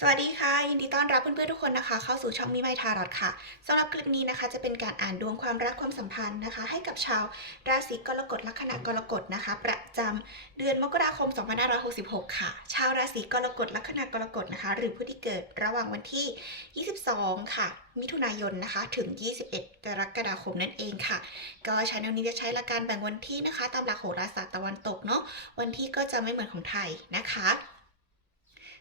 สวัสดีค่ะ ยินดีต้อนรับเพื่อนๆทุกคนนะคะ เข้าสู่ช่องมิไมทารอดค่ะสำหรับคลิปนี้นะคะ จะเป็นการอ่านดวงความรักความสัมพันธ์นะคะ ให้กับชาวราศีกรกฎลัคนา กรกฎนะคะ ประจำเดือนมกราคม 2566 ค่ะ ชาวราศีกรกฎลัคนากรกฎนะคะ หรือผู้ที่เกิดระหว่างวันที่ 22 ค่ะ มิถุนายนนะคะ ถึง 21 กรกฎาคมนั่นเองค่ะ ก็ชาแนลนี้จะใช้หลักการแบ่งวันที่นะคะ ตามหลักโหราศาสตร์ตะวันตกเนาะวันที่ก็จะไม่เหมือนของไทยนะคะ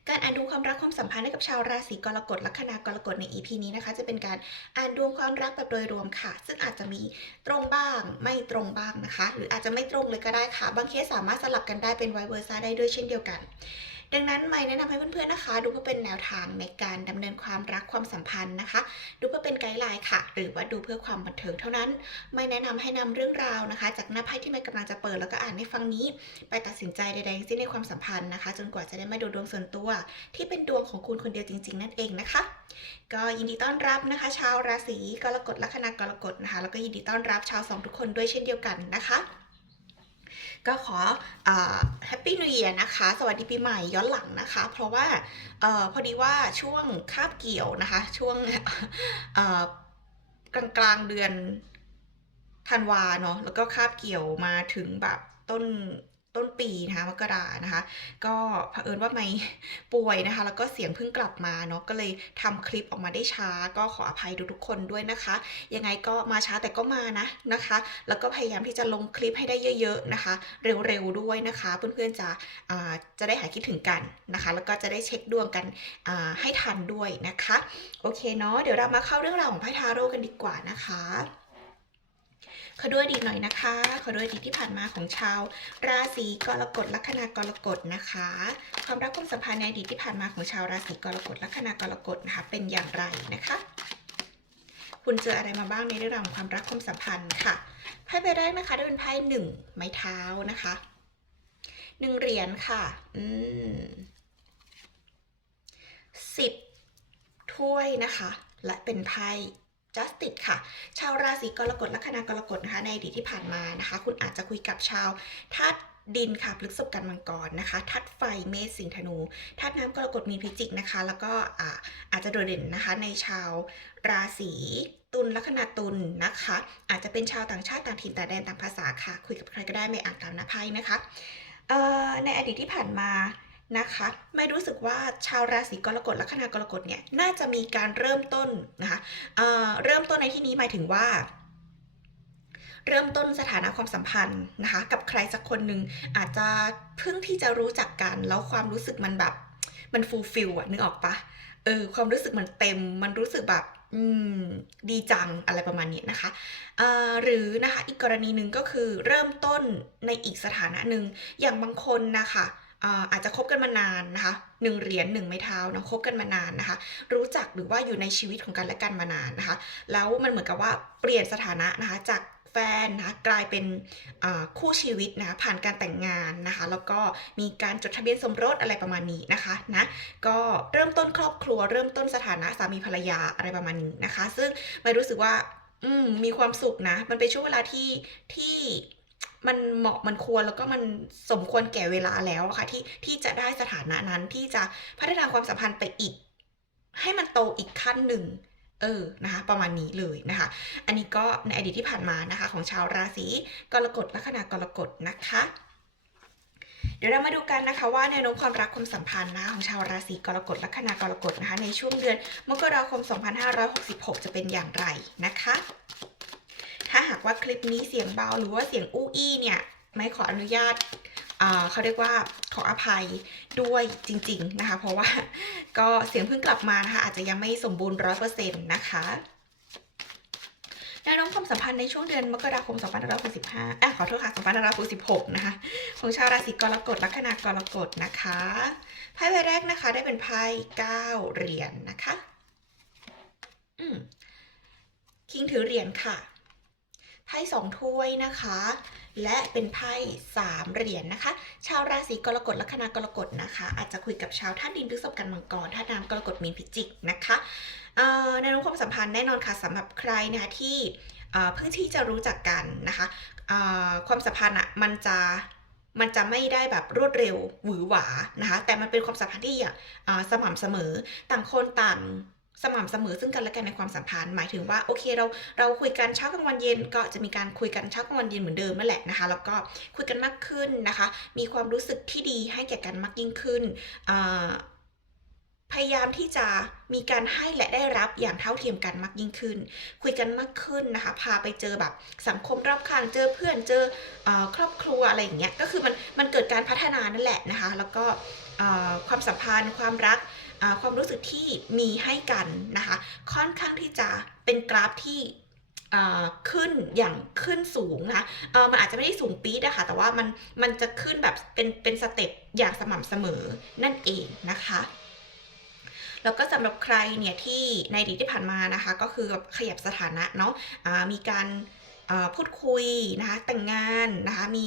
การอ่านดวงความรักความสัมพันธ์ให้กับชาวราศีกรกฎลัคนากรกฎใน EP นี้นะคะ จะเป็นการอ่านดวงความรักแบบโดยรวมค่ะ ซึ่งอาจจะมีตรงบ้าง ไม่ตรงบ้างนะคะ หรืออาจจะไม่ตรงเลยก็ได้ค่ะ บางเคสสามารถสลับกันได้เป็นไวเวอร์ซ่าได้ด้วยเช่นเดียวกัน ดังนั้นไม่แนะนำให้เพื่อนๆนะคะ ดูเพื่อเป็นแนวทางในการดำเนินความรักความสัมพันธ์นะคะ ดูเพื่อเป็นไกด์ไลน์ค่ะ หรือว่าดูเพื่อความบันเทิงเท่านั้น ไม่แนะนำให้นำเรื่องราวนะคะ จากหน้าไพ่ที่ไม่กำลังจะเปิดแล้วก็อ่านให้ฟังนี้ ไปตัดสินใจใดๆทั้งสิ้นในความสัมพันธ์นะคะ จนกว่าจะได้มาดูดวงส่วนตัว ที่เป็นดวงของคุณคนเดียวจริง ๆ นั่นเองนะคะ ก็ยินดีต้อนรับนะคะ ชาวราศีกรกฎลัคนากรกฎนะคะ แล้วก็ยินดีต้อนรับชาวสองทุกคนด้วยเช่นเดียวกันนะคะ ก็ขอแฮปปี้นิว e ย r นะคะ สวัสดีปีใหม่ย้อนหลังนะคะ เพราะว่าอพอดีว่าช่วงคาบเกี่ยวนะคะ ช่วงกลางกลางๆเดือนธันวาเนาะแล้วก็คาบเกี่ยวมาถึงแบบต้น ต้นปีนะคะมกรานะคะ ก็เผอิญว่าไม่ป่วยนะคะ แล้วก็เสียงเพิ่งกลับมาเนาะก็เลยทำคลิปออกมาได้ช้า ก็ขออภัยทุกๆคนด้วยนะคะ ยังไงก็มาช้าแต่ก็มานะนะคะ แล้วก็พยายามที่จะลงคลิปให้ได้เยอะ ๆนะคะ เร็วๆด้วยนะคะ เพื่อนๆจะอ่าจะได้หายคิดถึงกันนะคะ แล้วก็จะได้เช็คดวงกันอ่าให้ทันด้วยนะคะ โอเคเนาะเดี๋ยวเรามาเข้าเรื่องราวของไพ่ทาโร่กันดีกว่านะคะ ขอด้วยดีหน่อยนะคะ ขอด้วยดีที่ผ่านมาของชาว ราศีกรกฎลัคนากรกฎนะคะ ความรักความสัมพันธ์ในอดีตที่ผ่านมาของชาวราศีกรกฎลัคนากรกฎนะคะ เป็นอย่างไรนะคะ คุณเจออะไรมาบ้างในเรื่องราวของความรักความสัมพันธ์ค่ะไพ่ใบแรกนะคะได้เป็นไพ่หนึ่งไม้เท้านะคะหนึ่งเหรียญค่ะ อืมสิบถ้วยนะคะ และเป็นไพ่ justice ค่ะ ชาวราศีกรกฎลัคนากรกฎนะคะ ในอดีตที่ผ่านมานะคะ คุณอาจจะคุยกับชาวธาตุดินค่ะพฤษภกันมังกรนะคะธาตุไฟเมษสิงธนูธาตุน้ำกรกฎมีนพิจิกนะคะ แล้วก็อาอาจจะโดดเด่นนะคะในชาวราศีตุลลัคนาตุลนะคะ อาจจะเป็นชาวต่างชาติต่างถิ่นต่างแดนต่างภาษาค่ะ คุยกับใครก็ได้ไม่อ่านตามหน้าไพ่นะคะในอดีตที่ผ่านมา นะคะ ไม่รู้สึกว่าชาวราศีกรกฎลัคนากรกฎเนี่ยน่าจะมีการเริ่มต้นนะคะเเริ่มต้นในที่นี้หมายถึงว่าเริ่มต้นสถานะความสัมพันธ์นะคะกับใครสักคนหนึ่งอาจจะเพิ่งที่จะรู้จักกัน แล้วความรู้สึกมันแบบมันฟูลฟิลอะนึกออกปะเออความรู้สึกมันเต็มมันรู้สึกแบบอืมดีจังอะไรประมาณนี้นะคะหรือนะคะอีกกรณีหนึ่งก็คือเริ่มต้นในอีกสถานะหนึ่งอย่างบางคนนะคะ อาจจะคบกันมานานนะคะหนึ่งเหรียญหนึ่งไม้เท้าเนาะคบกันมานานนะคะ รู้จักหรือว่าอยู่ในชีวิตของกันและกันมานานนะคะ แล้วมันเหมือนกับว่าเปลี่ยนสถานะนะคะจากแฟนนะคะกลายเป็นคู่ชีวิตนะะผ่านการแต่งงานนะคะ แล้วก็มีการจดทะเบียนสมรสอะไรประมาณนี้นะคะนะก็เริ่มต้นครอบครัว เริ่มต้นสถานะสามีภรรยาอะไรประมาณนี้นะคะ ซึ่งไม่รู้สึกว่าอืมมีความสุขนะ มันเป็นช่วงเวลาที่ที่ มันเหมาะมันควรแล้วก็มันสมควรแก่เวลาแล้วค่ะที่ที่จะได้สถานะนั้นที่จะพัฒนาความสัมพันธ์ไปอีก ให้มันโตอีกขั้นหนึ่งเออ นะคะ ประมาณนี้เลยนะคะ อันนี้ก็ในอดีตที่ผ่านมานะคะ ของชาวราศีกรกฎลัคนากรกฎนะคะ เดี๋ยวเรามาดูกันนะคะว่าแนวโน้มความรักความสัมพันธ์นะคะของชาวราศีกรกฎลัคนากรกฎนะคะ ในช่วงเดือนมกราคม 2566 จะเป็นอย่างไรนะคะ ถ้าหากว่าคลิปนี้เสียงเบาหรือว่าเสียงอู้อี้เนี่ยไม่ขออนุญาตเขาเรียกว่าขออภัยด้วยจริง ๆนะคะ เพราะว่าก็เสียงเพิ่งกลับมานะคะอาจจะยังไม่สมบูรณ์ร้อยเปอร์เซ็นต์นะคะแนวโน้มความสัมพันธ์ในช่วงเดือนมกราคม 2565อะขอโทษค่ะ 2566 นะคะ ของชาวราศีกรกฎลัคนากรกฎนะคะ ไพ่ใบแรกนะคะ ได้เป็นไพ่9เหรียญนนะคะ อืมคิงถือเหรียญค่ะ ไพ่สองถ้วยนะคะ และเป็นไพ่สามเหรียญนะคะ ชาวราศีกรกฎลัคนากรกฎนะคะ อาจจะคุยกับชาวธาตุดินพฤษภกันมังกรธาตุน้ำกรกฎมีนพิจิกนะคะในเรื่องความสัมพันธ์แน่นอนค่ะสำหรับใครนะคะที่เพิ่งที่จะรู้จักกันนะคะความสัมพันธ์อะมันจะมันจะไม่ได้แบบรวดเร็วหวือหวานะคะ แต่มันเป็นความสัมพันธ์ที่อย่างสม่ำเสมอ ต่างคนต่าง สม่ำเสมอซึ่งกันและกันในความสัมพันธ์ หมายถึงว่าโอเคเราเราคุยกันเช้ากลางวันเย็นก็จะมีการคุยกันเช้ากลางวันเย็นเหมือนเดิมนั่นแหละนะคะแล้วก็คุยกันมากขึ้นนะคะ มีความรู้สึกที่ดีให้แก่กันมากยิ่งขึ้นพยายามที่จะมีการให้และได้รับอย่างเท่าเทียมกันมากยิ่งขึ้น คุยกันมากขึ้นนะคะ พาไปเจอแบบสังคมรอบข้างเจอเพื่อนเจออครอบครัวอะไรอย่างเงี้ยก็คือมันมันเกิดการพัฒนานั่นแหละนะคะ แล้วก็ความสัมพันธ์ความรัก ความรู้สึกที่มีให้กันนะคะ ค่อนข้างที่จะเป็นกราฟที่ขึ้นอย่างขึ้นสูงนะคะเออมันอาจจะไม่ได้สูงปี๊ดนะคะแต่ว่ามันมันจะขึ้นแบบเป็นเป็นสเต็ปอย่างสม่ำเสมอนั่นเองนะคะ แล้วก็สำหรับใครเนี่ยที่ในอดีตที่ผ่านมานะคะ ก็คือขยับสถานะเนาะอ่ามีการ พูดคุยนะคะแต่งงานนะคะมี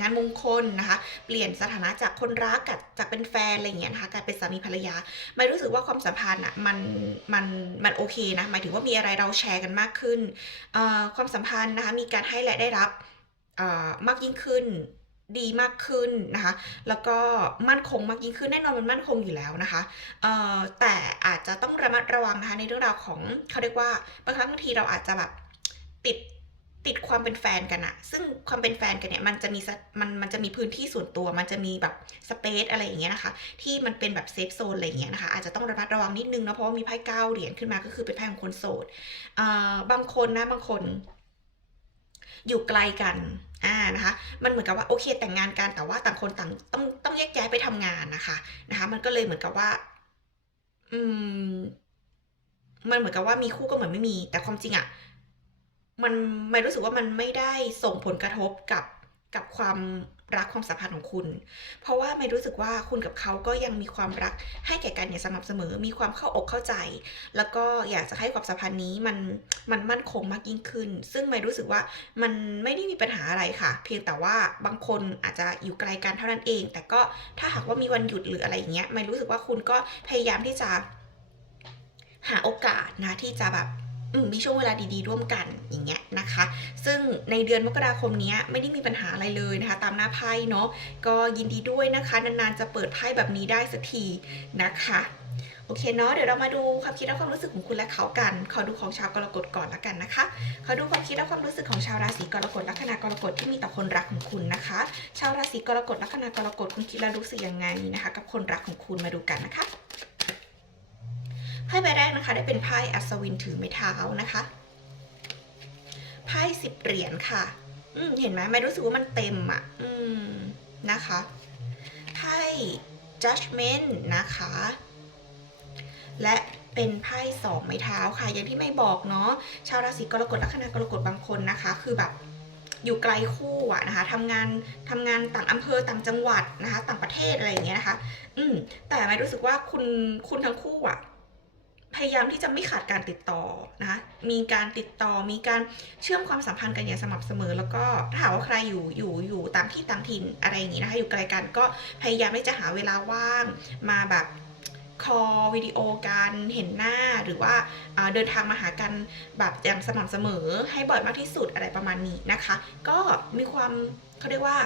งานมงคลนะคะเปลี่ยนสถานะจากคนรักกับจากเป็นแฟนอะไรอย่างเงี้ยนะคะกลายเป็นสามีภรรยา ไม่รู้สึกว่าความสัมพันธ์อะมันมันมันโอเคนะหมายถึงว่ามีอะไรเราแชร์กันมากขึ้น ความสัมพันธ์นะคะมีการให้และได้รับมากยิ่งขึ้นดีมากขึ้นนะคะ แล้วก็มั่นคงมากยิ่งขึ้น แน่นอนมันมั่นคงอยู่แล้วนะคะ เอ่อ แต่อาจจะต้องระมัดระวังนะคะในเรื่องราวของเขาเรียกว่าบางครั้งบางทีเราอาจจะแบบติด ติดความเป็นแฟนกันอะซึ่งความเป็นแฟนกันเนี่ยมันจะมีมันมันจะมีพื้นที่ส่วนตัว มันจะมีแบบสเปซอะไรอย่างเงี้ยนะคะ ที่มันเป็นแบบเซฟโซนอะไรอย่างเงี้ยนะคะ อาจจะต้องระมัดระวังนิดนึงเนาะเพราะว่ามีไพ่เก้าเหรียญขึ้นมาก็คือเป็นไพ่ของคนโสดอ่าบางคนนะบางคน อยู่ไกลกันอ่านะคะ มันเหมือนกับว่าโอเคแต่งงานกันแต่ว่าต่างคนต่างต้องต้องแยกย้ายไปทำงานนะคะนะคะ มันก็เลยเหมือนกับว่า อืมมันเหมือนกับว่ามีคู่ก็เหมือนไม่มี แต่ความจริงอะ มันไม่รู้สึกว่ามันไม่ได้ส่งผลกระทบกับกับความรักความสัมพันธ์ของคุณ เพราะว่าไม่รู้สึกว่าคุณกับเขาก็ยังมีความรักให้แก่กันอย่างสม่ำเสมอ มีความเข้าอกเข้าใจ แล้วก็อยากจะให้ความสัมพันธ์นี้มันมันมั่นคงมากยิ่งขึ้น ซึ่งไม่รู้สึกว่ามันไม่ได้มีปัญหาอะไรค่ะ เพียงแต่ว่าบางคนอาจจะอยู่ไกลกันเท่านั้นเอง แต่ก็ถ้าหากว่ามีวันหยุดหรืออะไรอย่างเงี้ยไม่รู้สึกว่าคุณก็พยายามที่จะหาโอกาสนะที่จะแบบ มีช่วงเวลาดีๆ ร่วมกันอย่างเงี้ยนะคะ ซึ่งในเดือนมกราคมนี้ไม่ได้มีปัญหาอะไรเลยนะคะ ตามหน้าไพ่เนาะก็ยินดีด้วยนะคะ นานๆจะเปิดไพ่แบบนี้ได้สักทีนะคะโอเคเนาะเดี๋ยวเรามาดูความคิดและความรู้สึกของคุณและเขากัน ขอดูของชาวกรกฎก่อนละกันนะคะขอดูความคิดและความรู้สึกของชาวราศีกรกฎลัคนากรกฎที่มีต่อคนรักของคุณนะคะ ชาวราศีกรกฎลัคนากรกฎคุณคิดและรู้สึกยังไงนะคะ กับคนรักของคุณมาดูกันนะคะ ใบแรกนะคะได้เป็นไพ่อัศวินถือไม้เท้านะคะไพ่สิบเหรียญค่ะ อืมเห็นไหมไม่รู้สึกว่ามันเต็มอะ อืมนะคะไพ่ judgment นะคะ และเป็นไพ่สองไม้เท้าค่ะ อย่างที่ไม่บอกเนาะชาวราศีกรกฎลัคนากรกฎบางคนนะคะ คือแบบอยู่ไกลคู่อะนะคะทำงานทำงานต่างอำเภอต่างจังหวัดนะคะ ต่างประเทศอะไรอย่างเงี้ยนะคะ อืมแต่ไม่รู้สึกว่าคุณคุณทั้งคู่อะ พยายามที่จะไม่ขาดการติดต่อนะคะ มีการติดต่อ มีการเชื่อมความสัมพันธ์กันอย่างสม่ำเสมอ แล้วก็ถ้าหากว่าใครอยู่อยู่อยู่ตามที่ตามถิ่นอะไรอย่างนี้นะคะ อยู่ไกลกันก็พยายามที่จะหาเวลาว่างมาแบบคอวิดีโอกันเห็นหน้าหรือว่าอ่าเดินทางมาหากันแบบอย่างสม่ำเสมอให้บ่อยมากที่สุดอะไรประมาณนี้นะคะ ก็มีความเขาเรียกว่า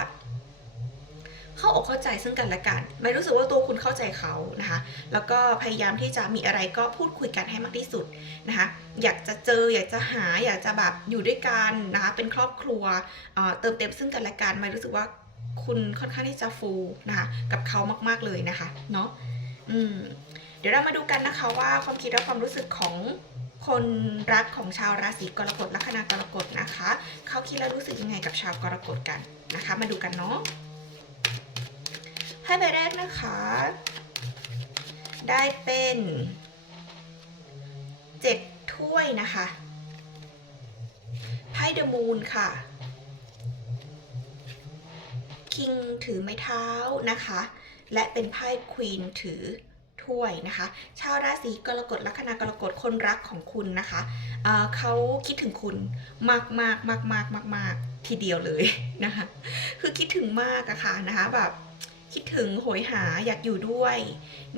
เข้าอกเข้าใจซึ่งกันและกันไม่รู้สึกว่าตัวคุณเข้าใจเขานะคะ แล้วก็พยายามที่จะมีอะไรก็พูดคุยกันให้มากที่สุดนะคะ อยากจะเจออยากจะหาอยากจะแบบอยู่ด้วยกันนะคะเป็นครอบครัวเติมเต็มซึ่งกันและกันไม่รู้สึกว่าคุณค่อนข้างที่จะฟูนะคะกับเขามากๆเลยนะคะเนาะอืมเดี๋ยวเรามาดูกันนะคะว่าความคิดและความรู้สึกของคนรักของชาวราศีกรกฎลัคนากรกฎนะคะ เขาคิดและรู้สึกยังไงกับชาวกรกฎกันนะคะ มาดูกันเนาะ ไพ่ใบแรกนะคะ ได้เป็นเจ็ดถ้วยนะคะไพ่เดอะมูนค่ะ คิงถือไม้เท้านะคะ และเป็นไพ่ควีนถือถ้วยนะคะ ชาวราศีกรกฎลัคนากรกฎคนรักของคุณนะคะเเขาคิดถึงคุณมากมากมากมากมากมากทีเดียวเลยนะคะ คือคิดถึงมากอะค่ะนะคะแบบ คิดถึงโหยหาอยากอยู่ด้วย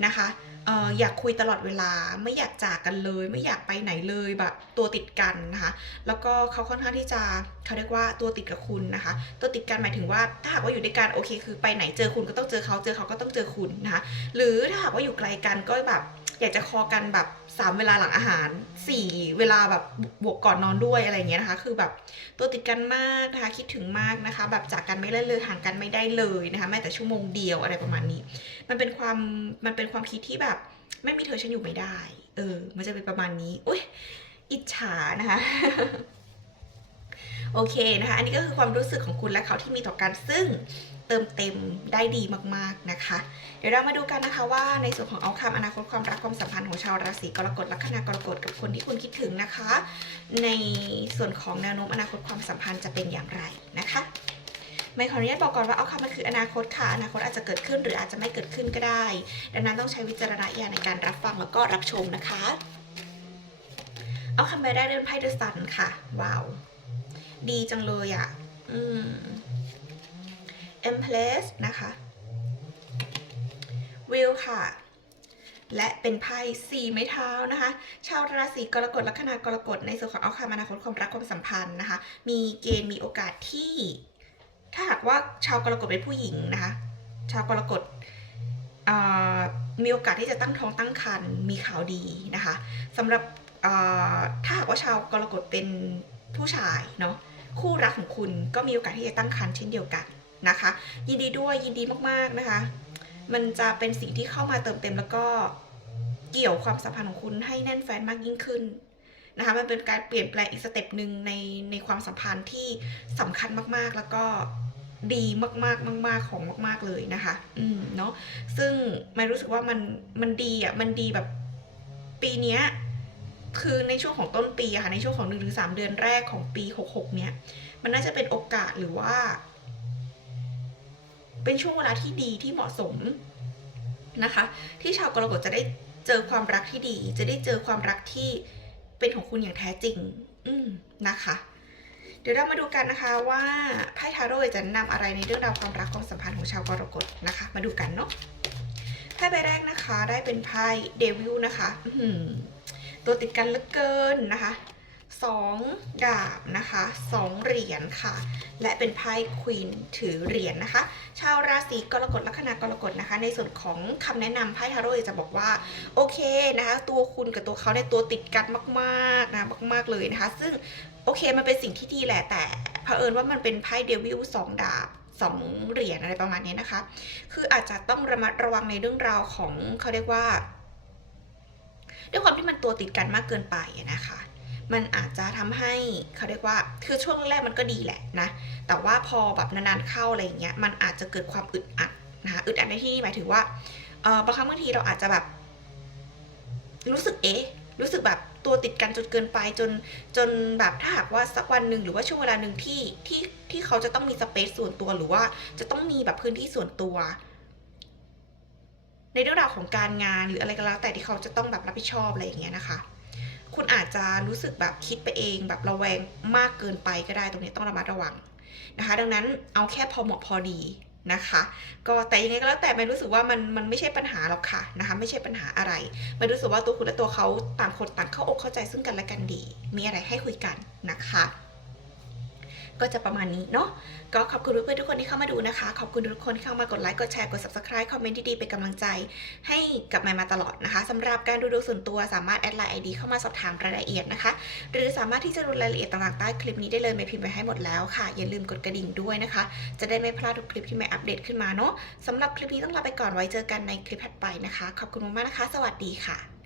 นะคะอออยากคุยตลอดเวลาไม่อยากจากกันเลย ไม่อยากไปไหนเลยแบบตัวติดกันนะคะแล้วก็เขาค่อนข้างที่จะเขาเรียกว่าตัวติดกับคุณนะคะ ตัวติดกันหมายถึงว่าถ้าหากว่าอยู่ด้วยกันโอเค คือไปไหนเจอคุณก็ต้องเจอเขาเจอเขาก็ต้องเจอคุณนะคะหรือถ้าหากว่าอยู่ไกลกันก็แบบอยากจะคอกันแบบ สามเวลาหลังอาหารสี่เวลาแบบบวกก่อนนอนด้วยอะไรเงี้ยนะคะ คือแบบตัวติดกันมากนะคะคิดถึงมากนะคะ แบบจากกันไม่ได้เลยห่างกันไม่ได้เลยนะคะแม้แต่ชั่วโมงเดียวอะไรประมาณนี้ มันเป็นความมันเป็นความคิดที่แบบ ไม่มีเธอฉันอยู่ไม่ได้ เออ มันจะเป็นประมาณนี้อุ้ยอิจฉานะคะ โอเคนะคะ อันนี้ก็คือความรู้สึกของคุณและเขาที่มีต่อกันซึ่งเติมเต็มได้ดีมากๆนะคะ เดี๋ยวเรามาดูกันนะคะว่าในส่วนของเอาคำอนาคตความรักความสัมพันธ์ของชาวราศีกรกฎลัคนากรกฎกับคนที่คุณคิดถึงนะคะ ในส่วนของแนวโน้มอนาคตความสัมพันธ์จะเป็นอย่างไรนะคะไม่ขออนุญาตบอกก่อนว่าเอาคำมันคืออนาคตค่ะ อนาคตอาจจะเกิดขึ้นหรืออาจจะไม่เกิดขึ้นก็ได้ ดังนั้นต้องใช้วิจารณญาณในการรับฟังแล้วก็รับชมนะคะ เอาคำใบแรกเดินไพ่เดอะซันค่ะ ว้าว ดีจังเลยอะ่ะ อืม Empress นะคะ Wheel ค่ะ และเป็นไพ่สี่ไม้เท้านะคะ ชาวราศีกรกฎลัคนากรกฎในส่วนของเอาคำอนาคตความรักความสัมพันธ์นะคะ มีเกณฑ์มีโอกาสที่ ถ้าหากว่าชาวกรกฎเป็นผู้หญิงนะคะ ชาวกรกฎมีโอกาสที่จะตั้งท้องตั้งครรภ์มีข่าวดีนะคะสำหรับถ้าหากว่าชาวกรกฎเป็นผู้ชายเนาะ คู่รักของคุณก็มีโอกาสที่จะตั้งครรภ์เช่นเดียวกันนะคะ ยินดีด้วยยินดีมากๆนะคะ มันจะเป็นสิ่งที่เข้ามาเติมเต็มแล้วก็เกี่ยวความสัมพันธ์ของคุณให้แน่นแฟนมากยิ่งขึ้นนะคะมันเป็นการเปลี่ยนแปลงอีกสเต็ปหนึ่งในในความสัมพันธ์ที่สำคัญมากๆ แล้วก็ดีมากๆมาก ๆของมาก ๆเลยนะคะ อืมเนาะซึ่งไม่รู้สึกว่ามันมันดีอะมันดีแบบปีเนี้ย คือในช่วงของต้นปีอะค่ะในช่วงของหนึ่งถึงสามเดือนแรกของปีหกหกเนี้ยมันน่าจะเป็นโอกาสหรือว่า เป็นช่วงเวลาที่ดีที่เหมาะสมนะคะ ที่ชาวกรกฎจะได้เจอความรักที่ดี จะได้เจอความรักที่เป็นของคุณอย่างแท้จริง อืมนะคะ เดี๋ยวเรามาดูกันนะคะว่าไพ่ทาโร่จะนะนำอะไรในเรื่องราวความรักความสัมพันธ์ของชาวกรกฎนะคะ มาดูกันเนาะไพ่ใบแรกนะคะ ได้เป็นไพ่เดวิลนะคะ อื ตัวติดกันเหลือเกินนะคะสองดาบนะคะสองเหรียญค่ะ และเป็นไพ่ควีนถือเหรียญนะคะ ชาวราศีกรกฎลัคนากรกฎนะคะ ในส่วนของคำแนะนำไพ่ทาโร่จะบอกว่า โอเคนะคะ ตัวคุณกับตัวเขาในตัวติดกันมากๆนะมาก ๆเลยนะคะ ซึ่งโอเคมันเป็นสิ่งที่ดีแหละแต่เผอิญว่ามันเป็นไพ่เดวิลสองดาบสองเหรียญอะไรประมาณนี้นะคะ คืออาจจะต้องระมัดระวังในเรื่องราวของเขาเรียกว่า ด้วยความที่มันตัวติดกันมากเกินไปนะคะ มันอาจจะทำให้เขาเรียกว่าคือช่วงแรกมันก็ดีแหละนะ แต่ว่าพอแบบนานๆเข้าอะไรอย่างเงี้ยมันอาจจะเกิดความอึดอัดนะคะอึดอัดในที่นี้หมายถึงว่าเออบางครั้งบางทีเราอาจจะแบบ รู้สึกเอ๊ะรู้สึกแบบตัวติดกันจนเกินไปจนจนแบบถ้าหากว่าสักวันหนึ่งหรือว่าช่วงเวลาหนึ่งที่ที่ที่เขาจะต้องมีสเปซส่วนตัวหรือว่าจะต้องมีแบบพื้นที่ส่วนตัว ในเรื่องราวของการงานหรืออะไรก็แล้ว แต่ที่เขาจะต้องแบบรับผิดชอบอะไรอย่างเงี้ยนะคะ คุณอาจจะรู้สึกแบบคิดไปเอง แบบระแวงมากเกินไปก็ได้ตรงนี้ต้องระมัดระวังนะคะ ดังนั้นเอาแค่พอเหมาะพอดีนะคะ ก็แต่ยังไงก็แล้วแต่ไม่รู้สึกว่ามันมันไม่ใช่ปัญหาหรอกค่ะนะคะ ไม่ใช่ปัญหาอะไรไม่รู้สึกว่าตัวคุณและตัวเขาต่างคนต่างเข้าอกเข้าใจซึ่งกันและกันดี มีอะไรให้คุยกันนะคะ ก็จะประมาณนี้เนาะก็ขอบคุณเพื่อนๆทุกคนที่เข้ามาดูนะคะ ขอบคุณทุกคนที่เข้ามากดไลค์กดแชร์กด subscribe คอมเมนต์ดีๆเป็นกำลังใจ ให้กับแมนมาตลอดนะคะสำหรับการดูดวงส่วนตัวสามารถแอดไลน์ไอดีเข้ามาสอบถามรายละเอียดนะคะ หรือสามารถที่จะดูรายละเอียดต่างๆใต้คลิปนี้ได้เลยไม่พิมพ์ไปให้หมดแล้วค่ะ อย่าลืมกดกระดิ่งด้วยนะคะ จะได้ไม่พลาดทุกคลิปที่แม่อัปเดตขึ้นมาเนาะสำหรับคลิปนี้ต้องลาไปก่อนไว้เจอกันในคลิปถัดไปนะคะ ขอบคุณมากๆนะคะ สวัสดีค่ะ